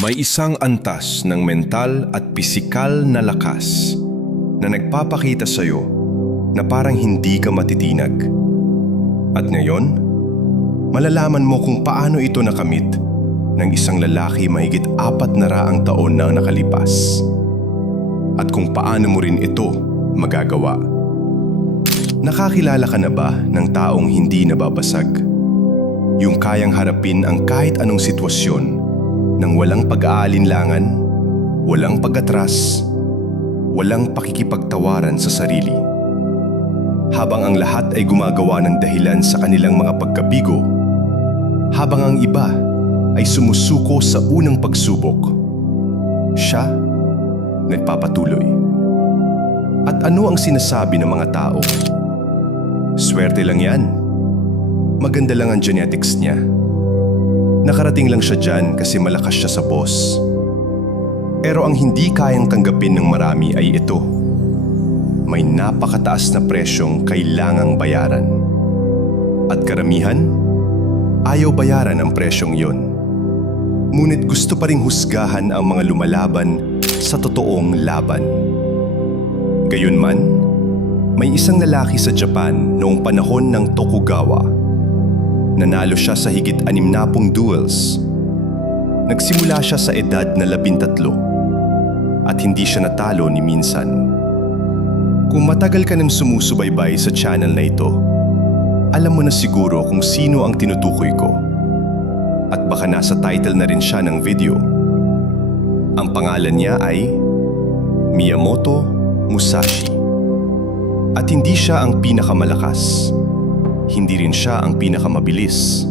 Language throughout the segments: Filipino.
May isang antas ng mental at pisikal na lakas na nagpapakita sa'yo na parang hindi ka matitinag. At ngayon, malalaman mo kung paano ito nakamit ng isang lalaki mahigit apat na raang taon na nakalipas. At kung paano mo rin ito magagawa. Nakakilala ka na ba ng taong hindi nababasag? Yung kayang harapin ang kahit anong sitwasyon nang walang pag-aalinlangan, walang pag-atras, walang pakikipagtawaran sa sarili. Habang ang lahat ay gumagawa ng dahilan sa kanilang mga pagkabigo, habang ang iba ay sumusuko sa unang pagsubok, siya nagpapatuloy. At ano ang sinasabi ng mga tao? Swerte lang yan. Maganda lang ang genetics niya. Nakarating lang siya dyan kasi malakas siya sa boss. Pero ang hindi kayang tanggapin ng marami ay ito. May napakataas na presyong kailangang bayaran. At karamihan, ayaw bayaran ang presyong yon. Ngunit gusto pa ring husgahan ang mga lumalaban sa totoong laban. Gayunman, may isang lalaki sa Japan noong panahon ng Tokugawa. Nanalo siya sa higit anim na pung duels. Nagsimula siya sa edad na labintatlo at hindi siya natalo ni minsan. Kung matagal ka nang sumusubaybay sa channel na ito, alam mo na siguro kung sino ang tinutukoy ko. At baka nasa title na rin siya ng video. Ang pangalan niya ay Miyamoto Musashi. At hindi siya ang pinakamalakas. Hindi rin siya ang pinakamabilis.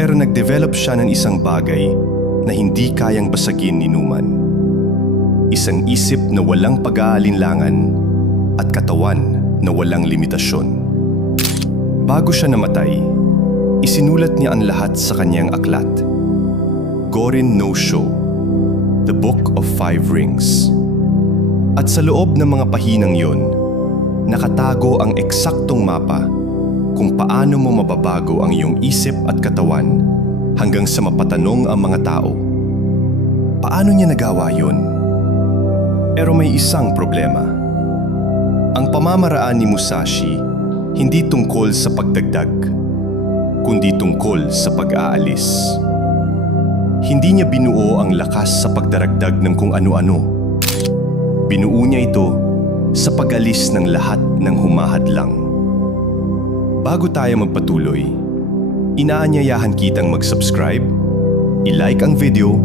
Pero nag-develop siya ng isang bagay na hindi kayang basagin ni Numan. Isang isip na walang pag-aalinlangan at katawan na walang limitasyon. Bago siya namatay, isinulat niya ang lahat sa kanyang aklat. Gorin no Show, The Book of Five Rings. At sa loob ng mga pahinang yon, nakatago ang eksaktong mapa kung paano mo mababago ang iyong isip at katawan hanggang sa mapatanong ang mga tao. Paano niya nagawa yon? Pero may isang problema. Ang pamamaraan ni Musashi hindi tungkol sa pagdagdag, kundi tungkol sa pag-aalis. Hindi niya binuo ang lakas sa pagdaragdag ng kung ano-ano. Binuo niya ito sa pag-alis ng lahat ng humahadlang. Bago tayo magpatuloy, inaanyayahan kitang mag-subscribe, i-like ang video,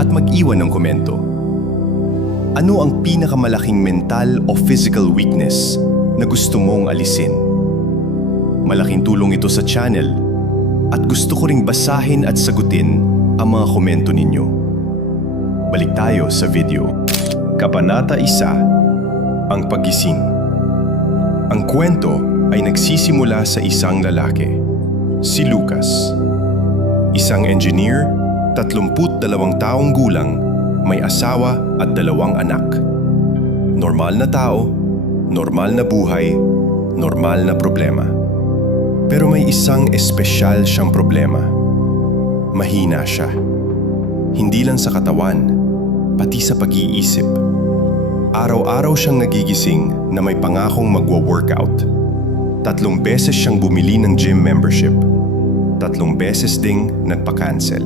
at mag-iwan ng komento. Ano ang pinakamalaking mental o physical weakness na gusto mong alisin? Malaking tulong ito sa channel at gusto ko ring basahin at sagutin ang mga komento ninyo. Balik tayo sa video. Kabanata 1 Ang Pagising Ang kwento ay nagsisimula sa isang lalaki, si Lucas. Isang engineer, 32 taong gulang, may asawa at dalawang anak. Normal na tao, normal na buhay, normal na problema. Pero may isang espesyal siyang problema. Mahina siya. Hindi lang sa katawan, pati sa pag-iisip. Araw-araw siyang nagigising na may pangakong magwa-workout. Tatlong beses siyang bumili ng gym membership. Tatlong beses ding nagpa-cancel.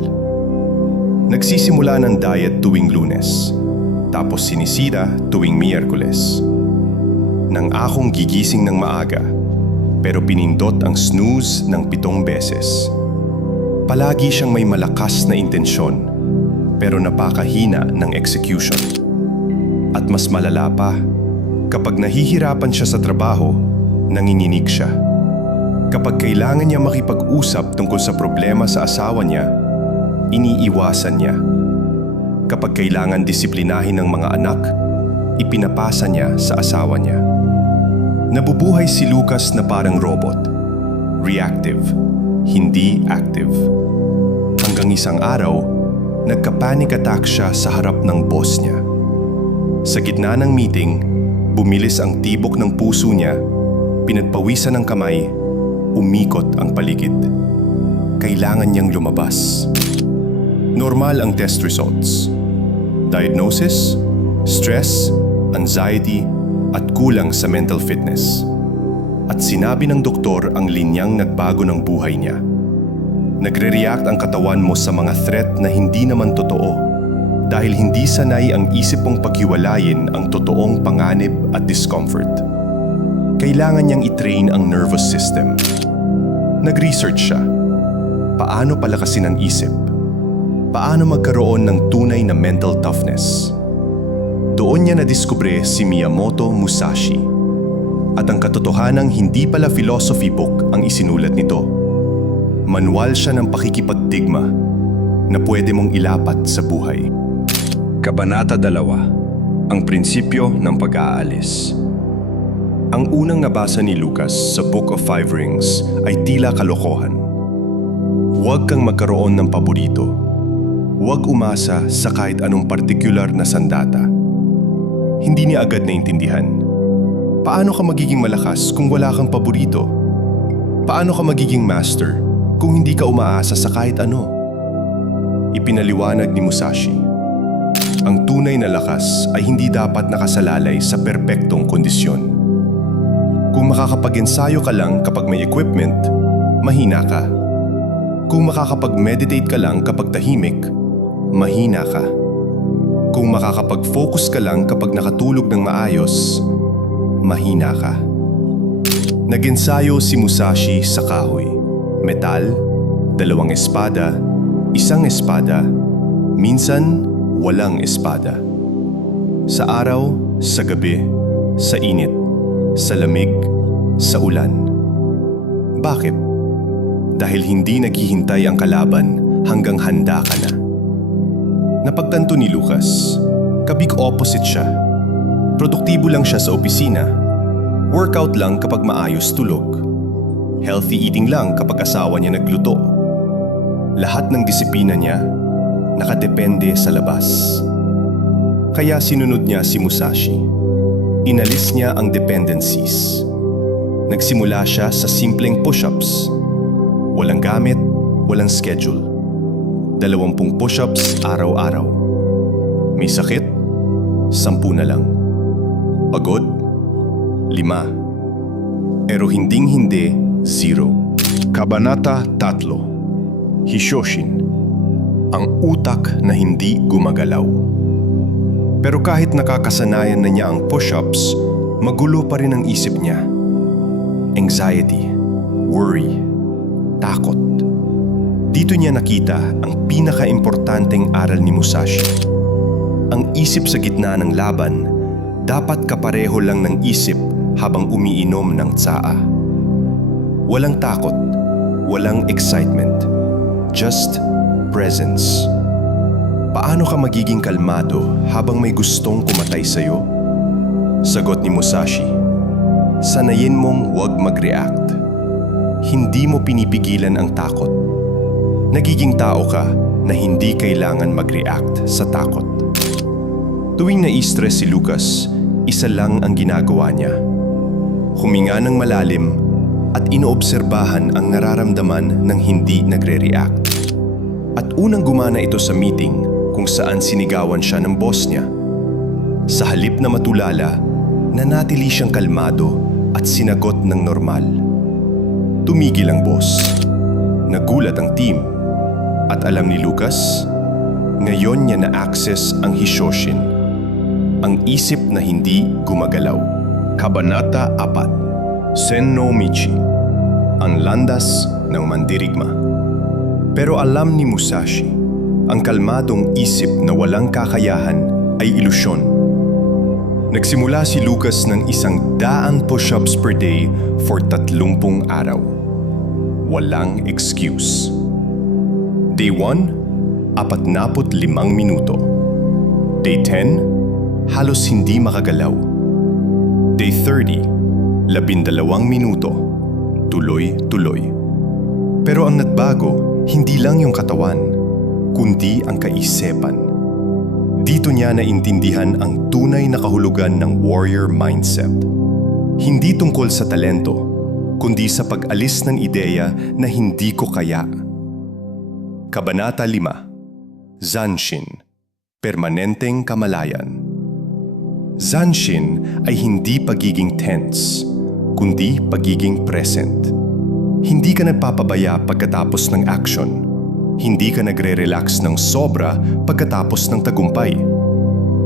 Nagsisimula ng diet tuwing lunes, tapos sinisira tuwing miyerkules. Nang akong gigising ng maaga, pero pinindot ang snooze ng pitong beses. Palagi siyang may malakas na intensyon, pero napakahina ng execution. At mas malala pa, kapag nahihirapan siya sa trabaho, nanginginig siya. Kapag kailangan niya makipag-usap tungkol sa problema sa asawa niya, iniiwasan niya. Kapag kailangan disiplinahin ng mga anak, ipinapasa niya sa asawa niya. Nabubuhay si Lucas na parang robot. Reactive, hindi active. Hanggang isang araw, nagka-panic attack siya sa harap ng boss niya. Sa gitna ng meeting, bumilis ang tibok ng puso niya, pinagpawisan ng kamay, umikot ang paligid. Kailangan niyang lumabas. Normal ang test results. Diagnosis, stress, anxiety, at kulang sa mental fitness. At sinabi ng doktor ang linyang nagbago ng buhay niya. Nagre-react ang katawan mo sa mga threat na hindi naman totoo dahil hindi sanay ang isip mong paghiwalayin ang totoong panganib at discomfort. Kailangan niyang i-train ang nervous system. Nag-research siya. Paano palakasin ang isip? Paano magkaroon ng tunay na mental toughness? Doon niya nadiskubre si Miyamoto Musashi. At ang katotohanang hindi pala philosophy book ang isinulat nito. Manual siya ng pakikipagdigma na pwede mong ilapat sa buhay. Kabanata 2 Ang Prinsipyo ng Pag-aalis Ang unang nabasa ni Lucas sa Book of Five Rings ay tila kalokohan. Huwag kang magkaroon ng paborito. Huwag umasa sa kahit anong particular na sandata. Hindi niya agad naintindihan. Paano ka magiging malakas kung wala kang paborito? Paano ka magiging master kung hindi ka umaasa sa kahit ano? Ipinaliwanag ni Musashi. Ang tunay na lakas ay hindi dapat nakasalalay sa perpektong kondisyon. Kung makakapag-ensayo ka lang kapag may equipment, mahina ka. Kung makakapag-meditate ka lang kapag tahimik, mahina ka. Kung makakapag-focus ka lang kapag nakatulog ng maayos, mahina ka. Nag-ensayo si Musashi sa kahoy. Metal, dalawang espada, isang espada, minsan walang espada. Sa araw, sa gabi, sa init, sa lamig, sa ulan. Bakit? Dahil hindi naghihintay ang kalaban hanggang handa ka na. Napagtanto ni Lucas, kabig opposite siya. Produktibo lang siya sa opisina. Workout lang kapag maayos tulog. Healthy eating lang kapag asawa niya nagluto. Lahat ng disiplina niya nakadepende sa labas. Kaya sinunod niya si Musashi. Inalis niya ang dependencies. Nagsimula siya sa simpleng push-ups. Walang gamit, walang schedule. Dalawampung push-ups araw-araw. May sakit? Sampu na lang. Pagod? Lima. Pero hinding-hindi, zero. Kabanata 3 Hishoshin Ang utak na hindi gumagalaw. Pero kahit nakakasanayan na niya ang push-ups, magulo pa rin ang isip niya. Anxiety, worry, takot. Dito niya nakita ang pinaka-importanteng aral ni Musashi. Ang isip sa gitna ng laban, dapat kapareho lang ng isip habang umiinom ng tsaa. Walang takot, walang excitement, just presence. Paano ka magiging kalmado habang may gustong kumatay sa'yo? Sagot ni Musashi, sanayin mong huwag mag-react. Hindi mo pinipigilan ang takot. Nagiging tao ka na hindi kailangan mag-react sa takot. Tuwing na-stress si Lucas, isa lang ang ginagawa niya. Huminga ng malalim at inoobserbahan ang nararamdaman ng hindi nagre-react. At unang gumana ito sa meeting kung saan sinigawan siya ng boss niya. Sa halip na matulala, nanatili siyang kalmado at sinagot ng normal. Tumigil ang boss. Nagulat ang team. At alam ni Lucas, ngayon niya na-access ang Hishoshin, ang isip na hindi gumagalaw. Kabanata 4 Sen no Michi Ang landas ng mandirigma Pero alam ni Musashi, ang kalmadong isip na walang kakayahan ay ilusyon. Nagsimula si Lucas ng isang daang push-ups per day for tatlumpung araw. Walang excuse. Day 1, 45 minuto. Day 10, halos hindi makagalaw. Day 30, 12 minuto. Tuloy-tuloy. Pero ang nagbago, hindi lang yung katawan, kundi ang kaisipan. Dito niya naintindihan ang tunay na kahulugan ng warrior mindset. Hindi tungkol sa talento, kundi sa pag-alis ng ideya na hindi ko kaya. Kabanata 5 Zanshin, permanenteng kamalayan. Zanshin ay hindi pagiging tense, kundi pagiging present. Hindi ka nagpapabaya pagkatapos ng action. Hindi ka nagre-relax ng sobra pagkatapos ng tagumpay.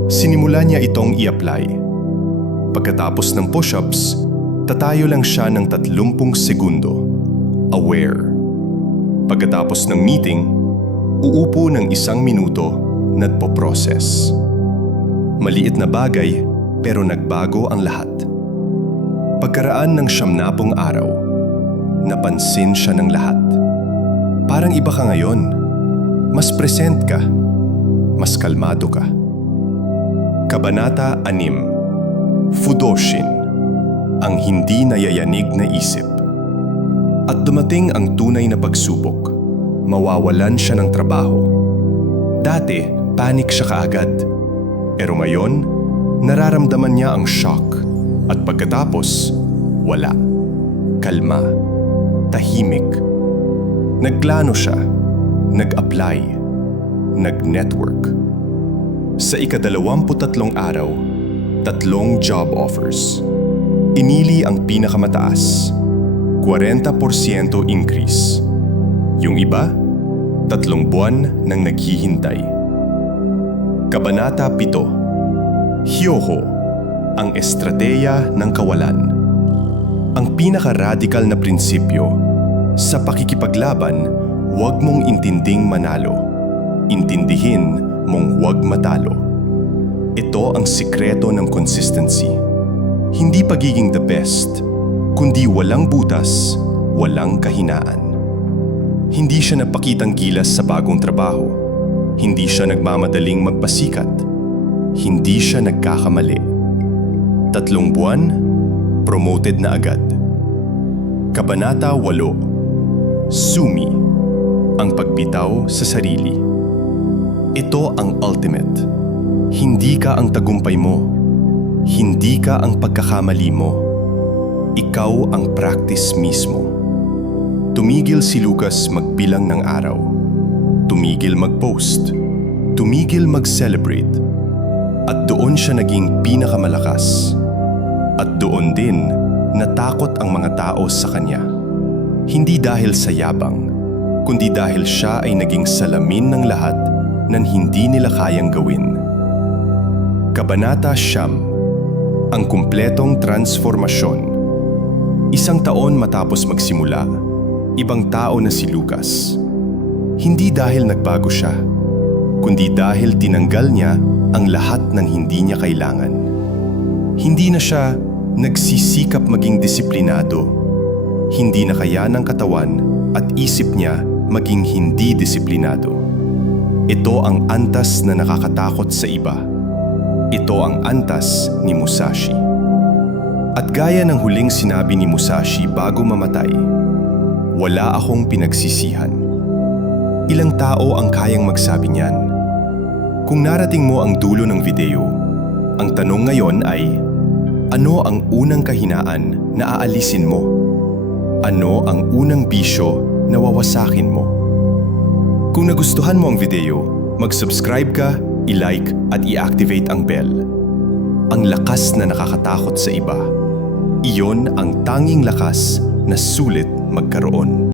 Sinimula niya itong i-apply. Pagkatapos ng push-ups, tatayo lang siya ng 30 segundo. Aware. Pagkatapos ng meeting, uupo ng isang minuto, nagpo-process. Maliit na bagay, pero nagbago ang lahat. Pagkaraan ng siyamnapong araw, napansin siya ng lahat. Parang iba ka ngayon. Mas present ka. Mas kalmado ka. Kabanata 6 Fudoshin Ang hindi nayayanig na isip At dumating ang tunay na pagsubok. Mawawalan siya ng trabaho. Dati, panic siya kaagad. Pero ngayon, nararamdaman niya ang shock. At pagkatapos, wala. Kalma. Tahimik. Nagplano siya. Nag-apply. Nag-network. Sa ikadalawamputatlong araw, tatlong job offers. Inili ang pinakamataas. 40% increase. Yung iba, tatlong buwan nang naghihintay. Kabanata 7 Hyoho, ang estrateya ng kawalan. Ang pinaka-radical na prinsipyo, sa pakikipaglaban, huwag mong intinding manalo. Intindihin mong huwag matalo. Ito ang sikreto ng consistency. Hindi pagiging the best, kundi walang butas, walang kahinaan. Hindi siya napakitang gilas sa bagong trabaho. Hindi siya nagmamadaling magpasikat. Hindi siya nagkakamali. Tatlong buwan, promoted na agad. Kabanata 8 Sumi Ang pagbitaw sa sarili Ito ang ultimate. Hindi ka ang tagumpay mo. Hindi ka ang pagkakamali mo. Ikaw ang practice mismo. Tumigil si Lucas magbilang ng araw. Tumigil mag-post. Tumigil mag-celebrate. At doon siya naging pinakamalakas. At doon din natakot ang mga tao sa kanya. Hindi dahil sa yabang, kundi dahil siya ay naging salamin ng lahat ng hindi nila kayang gawin. Kabanata Siyam Ang kumpletong transformasyon Isang taon matapos magsimula, ibang tao na si Lucas. Hindi dahil nagbago siya, kundi dahil tinanggal niya ang lahat ng hindi niya kailangan. Hindi na siya nagsisikap maging disiplinado. Hindi na kaya ng katawan at isip niya maging hindi disiplinado. Ito ang antas na nakakatakot sa iba. Ito ang antas ni Musashi. At gaya ng huling sinabi ni Musashi bago mamatay, wala akong pinagsisihan. Ilang tao ang kayang magsabi niyan? Kung narating mo ang dulo ng video, ang tanong ngayon ay, ano ang unang kahinaan na aalisin mo? Ano ang unang bisyo na wawasakin mo? Kung nagustuhan mo ang video, mag-subscribe ka, i-like at i-activate ang bell. Ang lakas na nakakatakot sa iba. Iyon ang tanging lakas na sulit magkaroon.